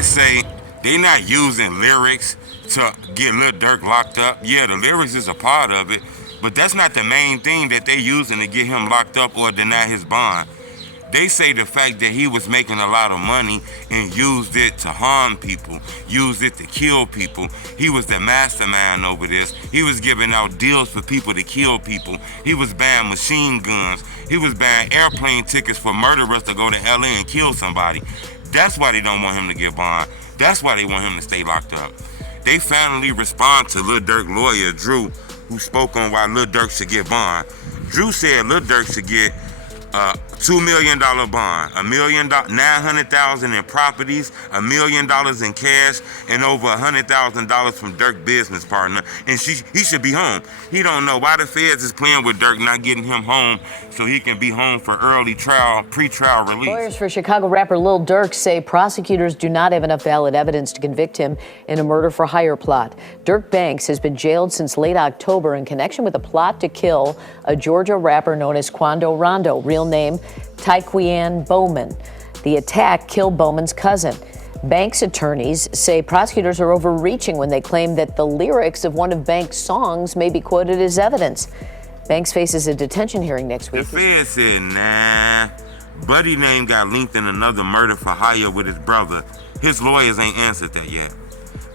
feds say they not using lyrics to get Lil Durk locked up. Yeah, the lyrics is a part of it, but that's not the main thing that they using to get him locked up or deny his bond. They say the fact that he was making a lot of money and used it to harm people, used it to kill people. He was the mastermind over this. He was giving out deals for people to kill people. He was buying machine guns. He was buying airplane tickets for murderers to go to LA and kill somebody. That's why they don't want him to get bond. That's why they want him to stay locked up. They finally respond to Lil Durk lawyer, Drew, who spoke on why Lil Durk should get bond. Drew said Lil Durk should get $2 million bond, $900,000 in properties, $1 million in cash, and over $100,000 from Durk's business partner. And he should be home. He don't know why the feds is playing with Durk, not getting him home so he can be home for early trial, pre-trial release. Lawyers for Chicago rapper Lil Durk say prosecutors do not have enough valid evidence to convict him in a murder-for-hire plot. Durk Banks has been jailed since late October in connection with a plot to kill a Georgia rapper known as Quando Rondo, real name Tyquan Bowman. The attack killed Bowman's cousin. Banks' attorneys say prosecutors are overreaching when they claim that the lyrics of one of Banks' songs may be quoted as evidence. Banks faces a detention hearing next week. The feds said, nah. Buddy name got linked in another murder for hire with his brother. His lawyers ain't answered that yet.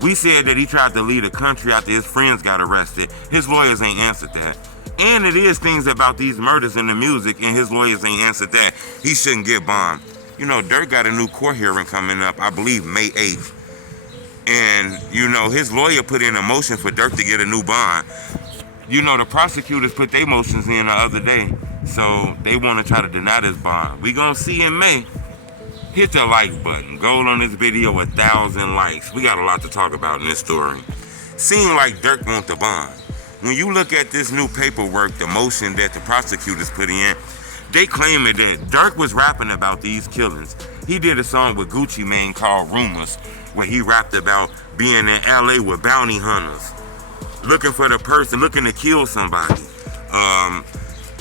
We said that he tried to leave the country after his friends got arrested. His lawyers ain't answered that. And it is things about these murders in the music, and his lawyers ain't answered that. He shouldn't get bond. You know, Durk got a new court hearing coming up, I believe May 8th. And, you know, his lawyer put in a motion for Durk to get a new bond. You know, the prosecutors put their motions in the other day, so they want to try to deny this bond. We gonna see in May. Hit the like button. Go on this video 1,000 likes. We got a lot to talk about in this story. Seem like Durk want the bond. When you look at this new paperwork, the motion that the prosecutors put in, they claim that Durk was rapping about these killings. He did a song with Gucci Mane called Rumors, where he rapped about being in LA with bounty hunters, looking for the person, looking to kill somebody.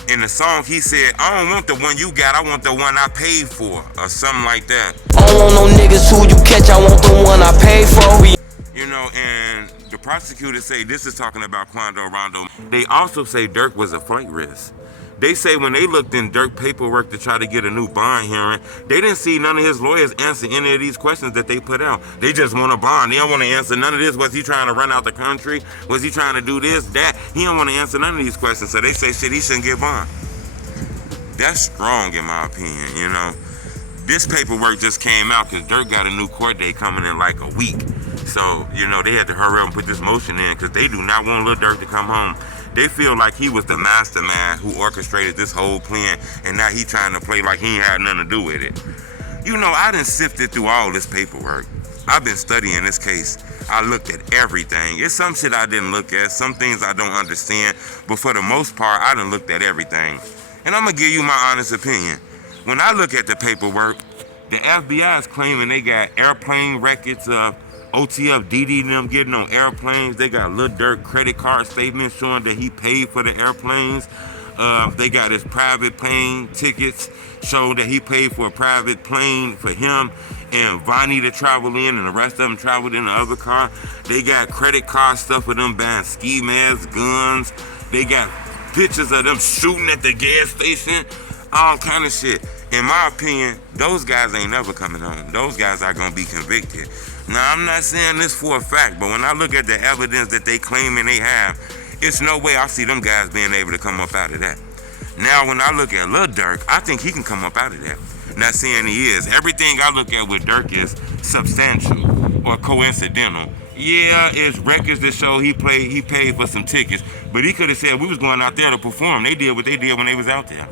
In the song, he said, I don't want the one you got, I want the one I paid for, or something like that. I don't want no niggas who you catch, I want the one I paid for. You know, and the prosecutors say this is talking about Quando Rondo. They also say Durk was a flight risk. They say when they looked in Durk paperwork to try to get a new bond hearing, they didn't see none of his lawyers answer any of these questions that they put out. They just want a bond. They don't want to answer none of this. Was he trying to run out the country? Was he trying to do this, that? He don't want to answer none of these questions. So they say, shit, he shouldn't get bond. That's strong in my opinion, you know. This paperwork just came out because Durk got a new court date coming in like a week. So, you know, they had to hurry up and put this motion in because they do not want Lil Durk to come home. They feel like he was the mastermind who orchestrated this whole plan, and now he trying to play like he ain't had nothing to do with it. You know, I done sifted through all this paperwork. I've been studying this case. I looked at everything. It's some shit I didn't look at, some things I don't understand, but for the most part, I done looked at everything. And I'm gonna give you my honest opinion. When I look at the paperwork, the FBI is claiming they got airplane records of OTF DD and them getting on airplanes. They got Lil Durk credit card statements showing that he paid for the airplanes. They got his private plane tickets showing that he paid for a private plane for him and Vonnie to travel in, and the rest of them traveled in the other car. They got credit card stuff for them buying ski masks, guns. They got pictures of them shooting at the gas station, all kind of shit. In my opinion, those guys ain't never coming home. Those guys are gonna be convicted. Now, I'm not saying this for a fact, but when I look at the evidence that they claim and they have, it's no way I see them guys being able to come up out of that. Now, when I look at Lil Durk, I think he can come up out of that. Not saying he is. Everything I look at with Durk is substantial or coincidental. Yeah, it's records that show he paid for some tickets, but he could have said we was going out there to perform. They did what they did when they was out there.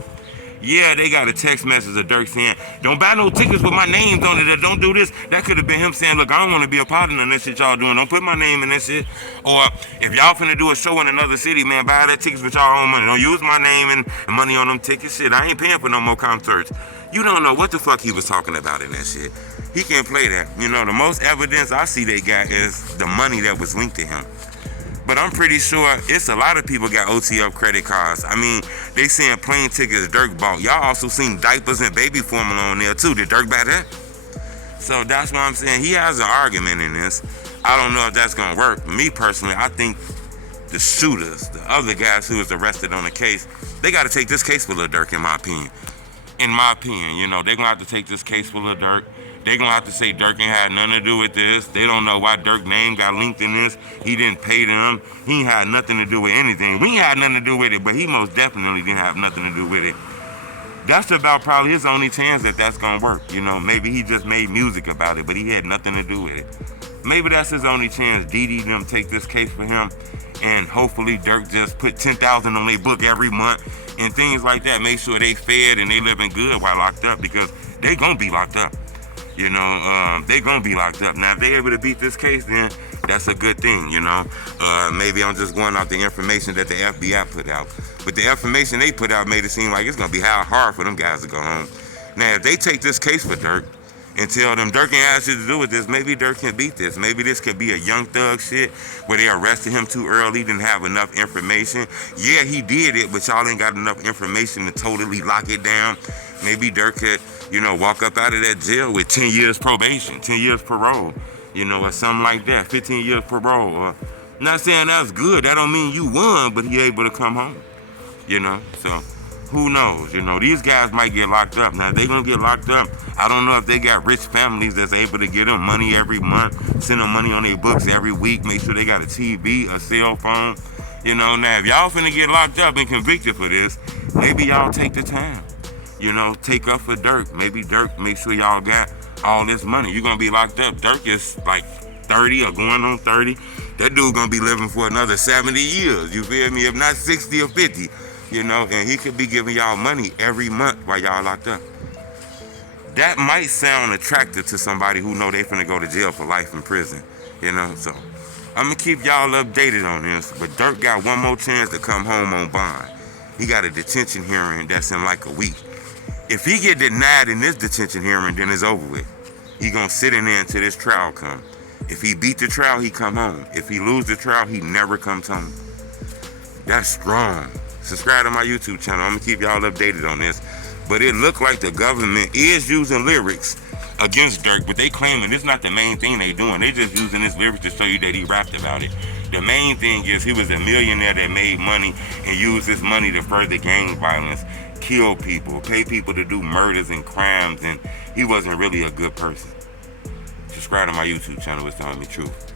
Yeah, they got a text message of Durk saying, don't buy no tickets with my names on it, or don't do this. That could have been him saying, look, I don't want to be a part of none of that shit y'all doing. Don't put my name in that shit. Or if y'all finna do a show in another city, man, buy that tickets with y'all own money. Don't use my name and money on them tickets. Shit, I ain't paying for no more concerts. You don't know what the fuck he was talking about in that shit. He can't play that. You know, the most evidence I see they got is the money that was linked to him. But I'm pretty sure it's a lot of people got OTF credit cards. I mean, they saying plane tickets Durk bought. Y'all also seen diapers and baby formula on there too. Did Durk buy that? So that's what I'm saying. He has an argument in this. I don't know if that's gonna work. Me personally, I think the shooters, the other guys who was arrested on the case, they got to take this case for Lil Durk, in my opinion. In my opinion, you know, they're gonna have to take this case for Lil Durk. They're gonna have to say Durk ain't had nothing to do with this. They don't know why Durk's name got linked in this. He didn't pay them. He ain't had nothing to do with anything. We ain't had nothing to do with it, but he most definitely didn't have nothing to do with it. That's about probably his only chance that that's gonna work. You know, maybe he just made music about it, but he had nothing to do with it. Maybe that's his only chance. Didi them take this case for him, and hopefully Durk just put 10,000 on their book every month and things like that. Make sure they fed and they living good while locked up, because they gonna be locked up. You know, they gonna be locked up. Now, if they able to beat this case, then that's a good thing, you know. Maybe I'm just going off the information that the FBI put out. But the information they put out made it seem like it's gonna be hard for them guys to go home. Now, if they take this case for Durk and tell them Durk ain't had shit to do with this, maybe Durk can beat this. Maybe this could be a Young Thug shit where they arrested him too early, didn't have enough information. Yeah, he did it, but y'all ain't got enough information to totally lock it down. Maybe Durk could, you know, walk up out of that jail with 10 years probation, 10 years parole, you know, or something like that, 15 years parole. Or, not saying that's good, that don't mean you won, but he able to come home, you know, so who knows, you know, these guys might get locked up. Now, if they gonna get locked up, I don't know if they got rich families that's able to get them money every month, send them money on their books every week, make sure they got a TV, a cell phone, you know. Now, if y'all finna get locked up and convicted for this, maybe y'all take the time. You know, take up for Durk. Maybe Durk, make sure y'all got all this money. You're gonna be locked up. Durk is like 30 or going on 30. That dude gonna be living for another 70 years. You feel me? If not 60 or 50, you know, and he could be giving y'all money every month while y'all locked up. That might sound attractive to somebody who know they finna go to jail for life in prison, you know, so I'm gonna keep y'all updated on this, but Durk got one more chance to come home on bond. He got a detention hearing that's in like a week. If he get denied in this detention hearing, then it's over with. He gonna sit in there until this trial come. If he beat the trial, he come home. If he lose the trial, he never comes home. That's strong. Subscribe to my YouTube channel. I'm gonna keep y'all updated on this. But it look like the government is using lyrics against Durk, but they claiming it's not the main thing they doing. They just using this lyrics to show you that he rapped about it. The main thing is he was a millionaire that made money and used this money to further gang violence, kill people, pay people to do murders and crimes, and he wasn't really a good person. Subscribe to my YouTube channel. It's telling me truth.